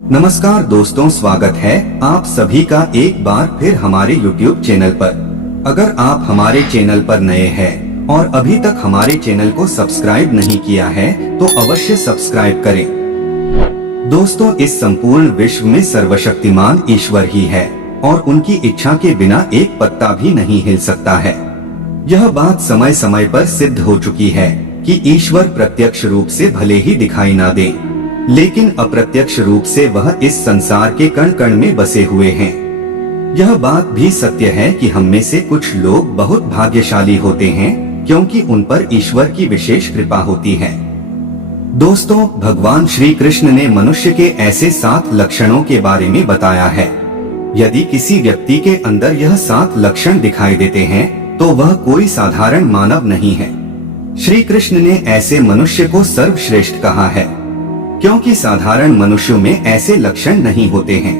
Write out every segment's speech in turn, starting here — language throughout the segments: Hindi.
नमस्कार दोस्तों, स्वागत है आप सभी का एक बार फिर हमारे YouTube चैनल पर। अगर आप हमारे चैनल पर नए हैं और अभी तक हमारे चैनल को सब्सक्राइब नहीं किया है तो अवश्य सब्सक्राइब करें। दोस्तों, इस संपूर्ण विश्व में सर्वशक्तिमान ईश्वर ही है और उनकी इच्छा के बिना एक पत्ता भी नहीं हिल सकता है। यह बात समय समय पर सिद्ध हो चुकी है कि ईश्वर प्रत्यक्ष रूप से भले ही दिखाई ना दे, लेकिन अप्रत्यक्ष रूप से वह इस संसार के कण कण में बसे हुए हैं। यह बात भी सत्य है कि हम में से कुछ लोग बहुत भाग्यशाली होते हैं क्योंकि उन पर ईश्वर की विशेष कृपा होती है। दोस्तों, भगवान श्री कृष्ण ने मनुष्य के ऐसे 7 लक्षणों के बारे में बताया है। यदि किसी व्यक्ति के अंदर यह 7 लक्षण दिखाई देते हैं तो वह कोई साधारण मानव नहीं है। श्री कृष्ण ने ऐसे मनुष्य को सर्वश्रेष्ठ कहा है क्योंकि साधारण मनुष्यों में ऐसे लक्षण नहीं होते हैं।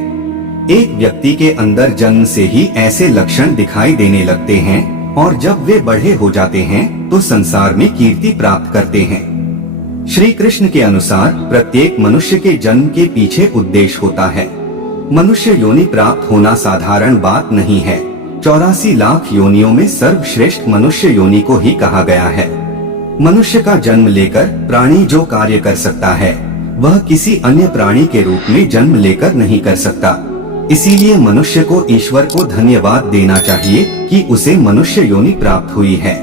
एक व्यक्ति के अंदर जन्म से ही ऐसे लक्षण दिखाई देने लगते हैं और जब वे बड़े हो जाते हैं तो संसार में कीर्ति प्राप्त करते हैं। श्री कृष्ण के अनुसार प्रत्येक मनुष्य के जन्म के पीछे उद्देश्य होता है। मनुष्य योनि प्राप्त होना साधारण बात नहीं है। 84 लाख योनियों में सर्वश्रेष्ठ मनुष्य योनि को ही कहा गया है। मनुष्य का जन्म लेकर प्राणी जो कार्य कर सकता है वह किसी अन्य प्राणी के रूप में जन्म लेकर नहीं कर सकता। इसीलिए मनुष्य को ईश्वर को धन्यवाद देना चाहिए कि उसे मनुष्य योनि प्राप्त हुई है।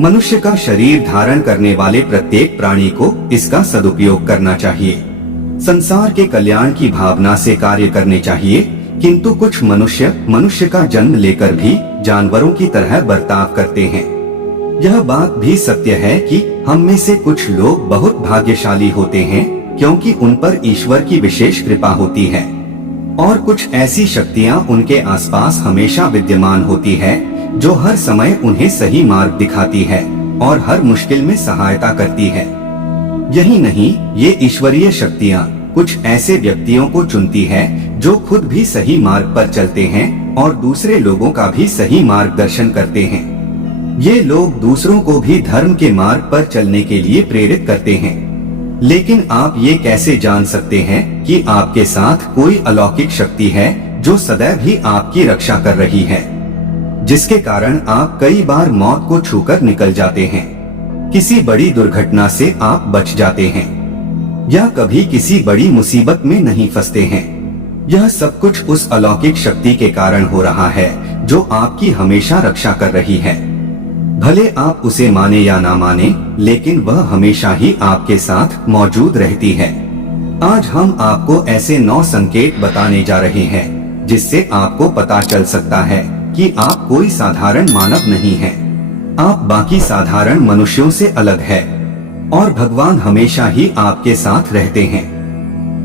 मनुष्य का शरीर धारण करने वाले प्रत्येक प्राणी को इसका सदुपयोग करना चाहिए। संसार के कल्याण की भावना से कार्य करने चाहिए, किंतु कुछ मनुष्य का जन्म लेकर भी जानवरों की तरह बर्ताव करते हैं। यह बात भी सत्य है कि हम में से कुछ लोग बहुत भाग्यशाली होते हैं क्योंकि उन पर ईश्वर की विशेष कृपा होती है और कुछ ऐसी शक्तियां उनके आसपास हमेशा विद्यमान होती है जो हर समय उन्हें सही मार्ग दिखाती है और हर मुश्किल में सहायता करती है। यही नहीं, ये ईश्वरीय शक्तियां कुछ ऐसे व्यक्तियों को चुनती है जो खुद भी सही मार्ग पर चलते हैं और दूसरे लोगों का भी सही मार्गदर्शन करते हैं। ये लोग दूसरों को भी धर्म के मार्ग पर चलने के लिए प्रेरित करते हैं। लेकिन आप ये कैसे जान सकते हैं कि आपके साथ कोई अलौकिक शक्ति है जो सदैव ही आपकी रक्षा कर रही है, जिसके कारण आप कई बार मौत को छूकर निकल जाते हैं, किसी बड़ी दुर्घटना से आप बच जाते हैं या कभी किसी बड़ी मुसीबत में नहीं फंसते हैं। यह सब कुछ उस अलौकिक शक्ति के कारण हो रहा है जो आपकी हमेशा रक्षा कर रही है। भले आप उसे माने या ना माने, लेकिन वह हमेशा ही आपके साथ मौजूद रहती है। आज हम आपको ऐसे 9 संकेत बताने जा रहे हैं जिससे आपको पता चल सकता है कि आप कोई साधारण मानव नहीं हैं। आप बाकी साधारण मनुष्यों से अलग है और भगवान हमेशा ही आपके साथ रहते हैं।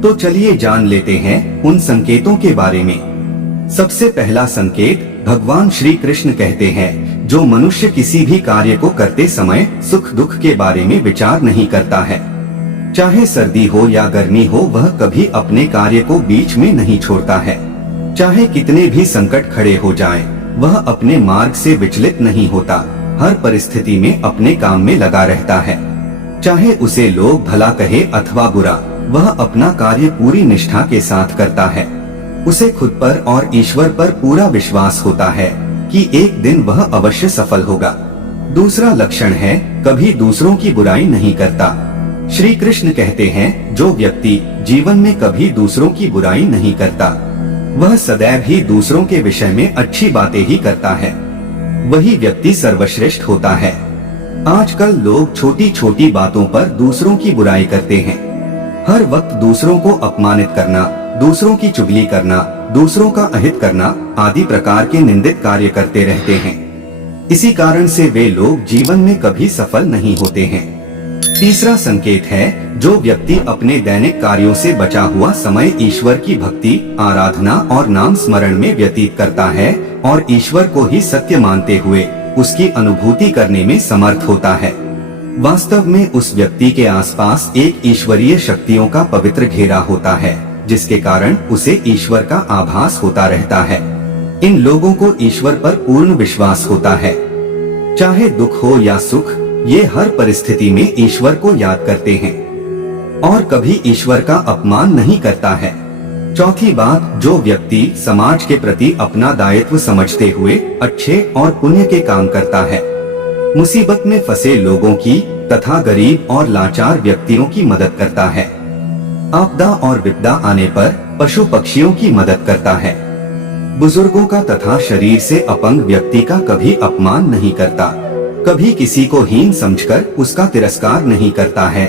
तो चलिए जान लेते हैं उन संकेतों के बारे में। सबसे पहला संकेत भगवान श्री कृष्ण कहते हैं, जो मनुष्य किसी भी कार्य को करते समय सुख दुख के बारे में विचार नहीं करता है, चाहे सर्दी हो या गर्मी हो, वह कभी अपने कार्य को बीच में नहीं छोड़ता है। चाहे कितने भी संकट खड़े हो जाएं, वह अपने मार्ग से विचलित नहीं होता, हर परिस्थिति में अपने काम में लगा रहता है। चाहे उसे लोग भला कहे अथवा बुरा, वह अपना कार्य पूरी निष्ठा के साथ करता है। उसे खुद पर और ईश्वर पर पूरा विश्वास होता है कि एक दिन वह अवश्य सफल होगा। दूसरा लक्षण है, कभी दूसरों की बुराई नहीं करता। श्री कृष्ण कहते हैं, जो व्यक्ति जीवन में कभी दूसरों की बुराई नहीं करता, वह सदैव ही दूसरों के विषय में अच्छी बातें ही करता है, वही व्यक्ति सर्वश्रेष्ठ होता है। आजकल लोग छोटी छोटी बातों पर दूसरों की बुराई करते हैं। हर वक्त दूसरों को अपमानित करना, दूसरों की चुगली करना, दूसरों का अहित करना आदि प्रकार के निंदित कार्य करते रहते हैं। इसी कारण से वे लोग जीवन में कभी सफल नहीं होते हैं। तीसरा संकेत है, जो व्यक्ति अपने दैनिक कार्यों से बचा हुआ समय ईश्वर की भक्ति, आराधना और नाम स्मरण में व्यतीत करता है और ईश्वर को ही सत्य मानते हुए उसकी अनुभूति करने में समर्थ होता है, वास्तव में उस व्यक्ति के आसपास एक ईश्वरीय शक्तियों का पवित्र घेरा होता है, जिसके कारण उसे ईश्वर का आभास होता रहता है। इन लोगों को ईश्वर पर पूर्ण विश्वास होता है। चाहे दुख हो या सुख, ये हर परिस्थिति में ईश्वर को याद करते हैं और कभी ईश्वर का अपमान नहीं करता है। चौथी बात, जो व्यक्ति समाज के प्रति अपना दायित्व समझते हुए अच्छे और पुण्य के काम करता है, मुसीबत में फंसे लोगों की तथा गरीब और लाचार व्यक्तियों की मदद करता है, आपदा और विपदा आने पर पशु पक्षियों की मदद करता है, बुजुर्गों का तथा शरीर से अपंग व्यक्ति का कभी अपमान नहीं करता, कभी किसी को हीन समझकर उसका तिरस्कार नहीं करता है,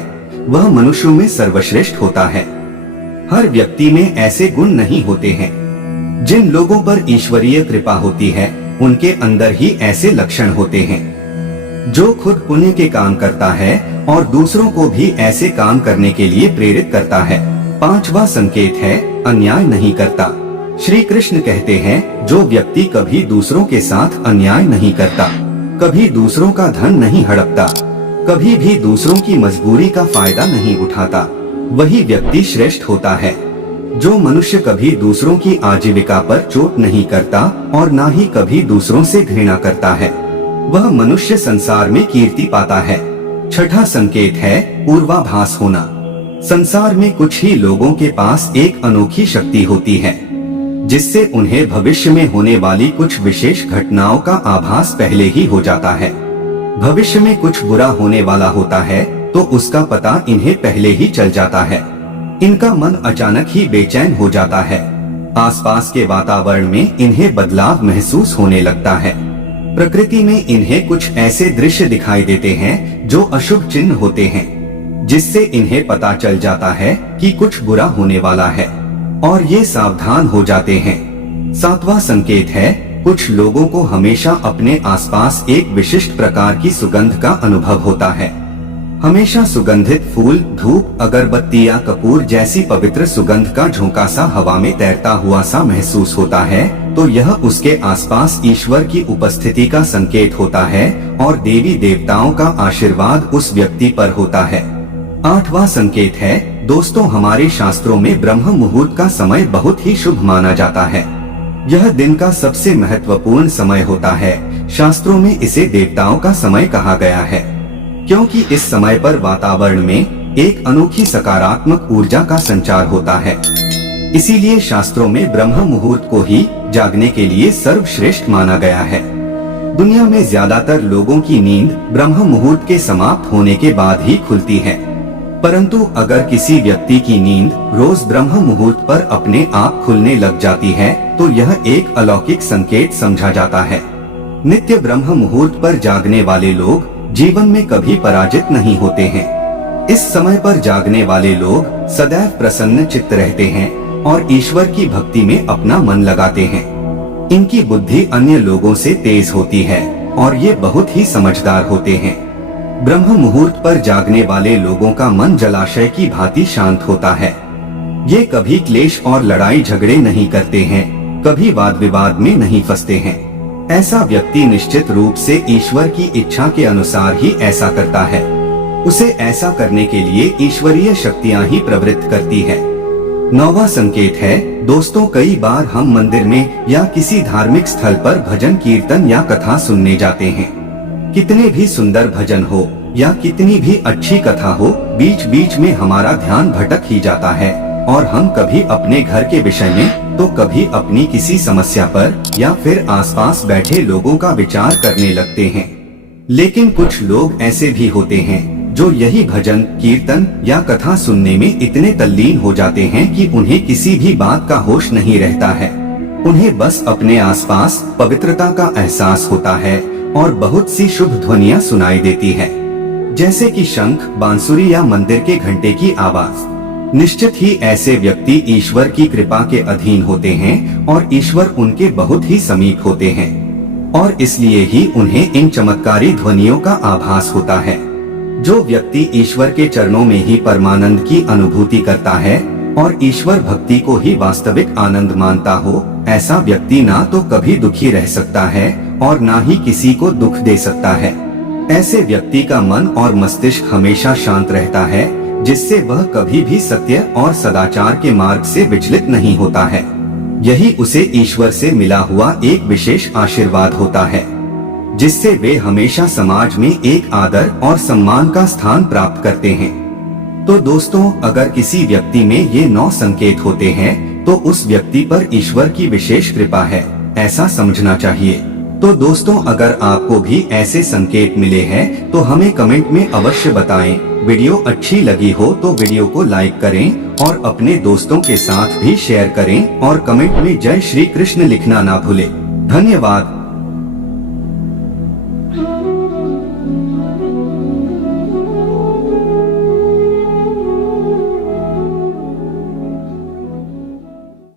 वह मनुष्यों में सर्वश्रेष्ठ होता है। हर व्यक्ति में ऐसे गुण नहीं होते हैं। जिन लोगों पर ईश्वरीय कृपा होती है, उनके अंदर ही ऐसे लक्षण होते हैं। जो खुद पुण्य के काम करता है और दूसरों को भी ऐसे काम करने के लिए प्रेरित करता है। पांचवा संकेत है, अन्याय नहीं करता। श्री कृष्ण कहते हैं, जो व्यक्ति कभी दूसरों के साथ अन्याय नहीं करता, कभी दूसरों का धन नहीं हड़पता, कभी भी दूसरों की मजबूरी का फायदा नहीं उठाता, वही व्यक्ति श्रेष्ठ होता है। जो मनुष्य कभी दूसरों की आजीविका पर चोट नहीं करता और ना ही कभी दूसरों से घृणा करता है, वह मनुष्य संसार में कीर्ति पाता है। छठा संकेत है, पूर्वाभास होना। संसार में कुछ ही लोगों के पास एक अनोखी शक्ति होती है, जिससे उन्हें भविष्य में होने वाली कुछ विशेष घटनाओं का आभास पहले ही हो जाता है। भविष्य में कुछ बुरा होने वाला होता है तो उसका पता इन्हें पहले ही चल जाता है। इनका मन अचानक ही बेचैन हो जाता है। आसपास के वातावरण में इन्हें बदलाव महसूस होने लगता है। प्रकृति में इन्हें कुछ ऐसे दृश्य दिखाई देते हैं जो अशुभ चिन्ह होते हैं, जिससे इन्हें पता चल जाता है कि कुछ बुरा होने वाला है और ये सावधान हो जाते हैं। सातवां संकेत है, कुछ लोगों को हमेशा अपने आसपास एक विशिष्ट प्रकार की सुगंध का अनुभव होता है। हमेशा सुगंधित फूल, धूप, अगरबत्ती या कपूर जैसी पवित्र सुगंध का झोंका सा हवा में तैरता हुआ सा महसूस होता है, तो यह उसके आसपास ईश्वर की उपस्थिति का संकेत होता है और देवी देवताओं का आशीर्वाद उस व्यक्ति पर होता है। आठवां संकेत है, दोस्तों, हमारे शास्त्रों में ब्रह्म मुहूर्त का समय बहुत ही शुभ माना जाता है। यह दिन का सबसे महत्वपूर्ण समय होता है। शास्त्रों में इसे देवताओं का समय कहा गया है, क्योंकि इस समय पर वातावरण में एक अनोखी सकारात्मक ऊर्जा का संचार होता है। इसीलिए शास्त्रों में ब्रह्म मुहूर्त को ही जागने के लिए सर्वश्रेष्ठ माना गया है। दुनिया में ज्यादातर लोगों की नींद ब्रह्म मुहूर्त के समाप्त होने के बाद ही खुलती है, परंतु अगर किसी व्यक्ति की नींद रोज ब्रह्म मुहूर्त पर अपने आप खुलने लग जाती है तो यह एक अलौकिक संकेत समझा जाता है। नित्य ब्रह्म मुहूर्त पर जागने वाले लोग जीवन में कभी पराजित नहीं होते हैं। इस समय पर जागने वाले लोग सदैव प्रसन्न चित्त रहते हैं और ईश्वर की भक्ति में अपना मन लगाते हैं। इनकी बुद्धि अन्य लोगों से तेज होती है और ये बहुत ही समझदार होते हैं। ब्रह्म मुहूर्त पर जागने वाले लोगों का मन जलाशय की भांति शांत होता है। ये कभी क्लेश और लड़ाई झगड़े नहीं करते हैं, कभी वाद विवाद में नहीं फंसते हैं। ऐसा व्यक्ति निश्चित रूप से ईश्वर की इच्छा के अनुसार ही ऐसा करता है। उसे ऐसा करने के लिए ईश्वरीय शक्तियां ही प्रवृत्त करती है। नौवां संकेत है, दोस्तों, कई बार हम मंदिर में या किसी धार्मिक स्थल पर भजन कीर्तन या कथा सुनने जाते हैं। कितने भी सुंदर भजन हो या कितनी भी अच्छी कथा हो, बीच बीच में हमारा ध्यान भटक ही जाता है और हम कभी अपने घर के विषय में तो कभी अपनी किसी समस्या पर या फिर आसपास बैठे लोगों का विचार करने लगते हैं। लेकिन कुछ लोग ऐसे भी होते हैं जो यही भजन कीर्तन या कथा सुनने में इतने तल्लीन हो जाते हैं कि उन्हें किसी भी बात का होश नहीं रहता है। उन्हें बस अपने आसपास पवित्रता का एहसास होता है और बहुत सी शुभ ध्वनियाँ सुनाई देती है, जैसे कि शंख, बांसुरी या मंदिर के घंटे की आवाज। निश्चित ही ऐसे व्यक्ति ईश्वर की कृपा के अधीन होते हैं और ईश्वर उनके बहुत ही समीप होते हैं और इसलिए ही उन्हें इन चमत्कारी ध्वनियों का आभास होता है। जो व्यक्ति ईश्वर के चरणों में ही परमानंद की अनुभूति करता है और ईश्वर भक्ति को ही वास्तविक आनंद मानता हो, ऐसा व्यक्ति ना तो कभी दुखी रह सकता है और ना ही किसी को दुख दे सकता है। ऐसे व्यक्ति का मन और मस्तिष्क हमेशा शांत रहता है, जिससे वह कभी भी सत्य और सदाचार के मार्ग से विचलित नहीं होता है। यही उसे ईश्वर से मिला हुआ एक विशेष आशीर्वाद होता है, जिससे वे हमेशा समाज में एक आदर और सम्मान का स्थान प्राप्त करते हैं। तो दोस्तों, अगर किसी व्यक्ति में ये 9 संकेत होते हैं तो उस व्यक्ति पर ईश्वर की विशेष कृपा है, ऐसा समझना चाहिए। तो दोस्तों, अगर आपको भी ऐसे संकेत मिले हैं तो हमें कमेंट में अवश्य बताएं। वीडियो अच्छी लगी हो तो वीडियो को लाइक करें और अपने दोस्तों के साथ भी शेयर करें और कमेंट में जय श्री कृष्ण लिखना ना भूलें। धन्यवाद।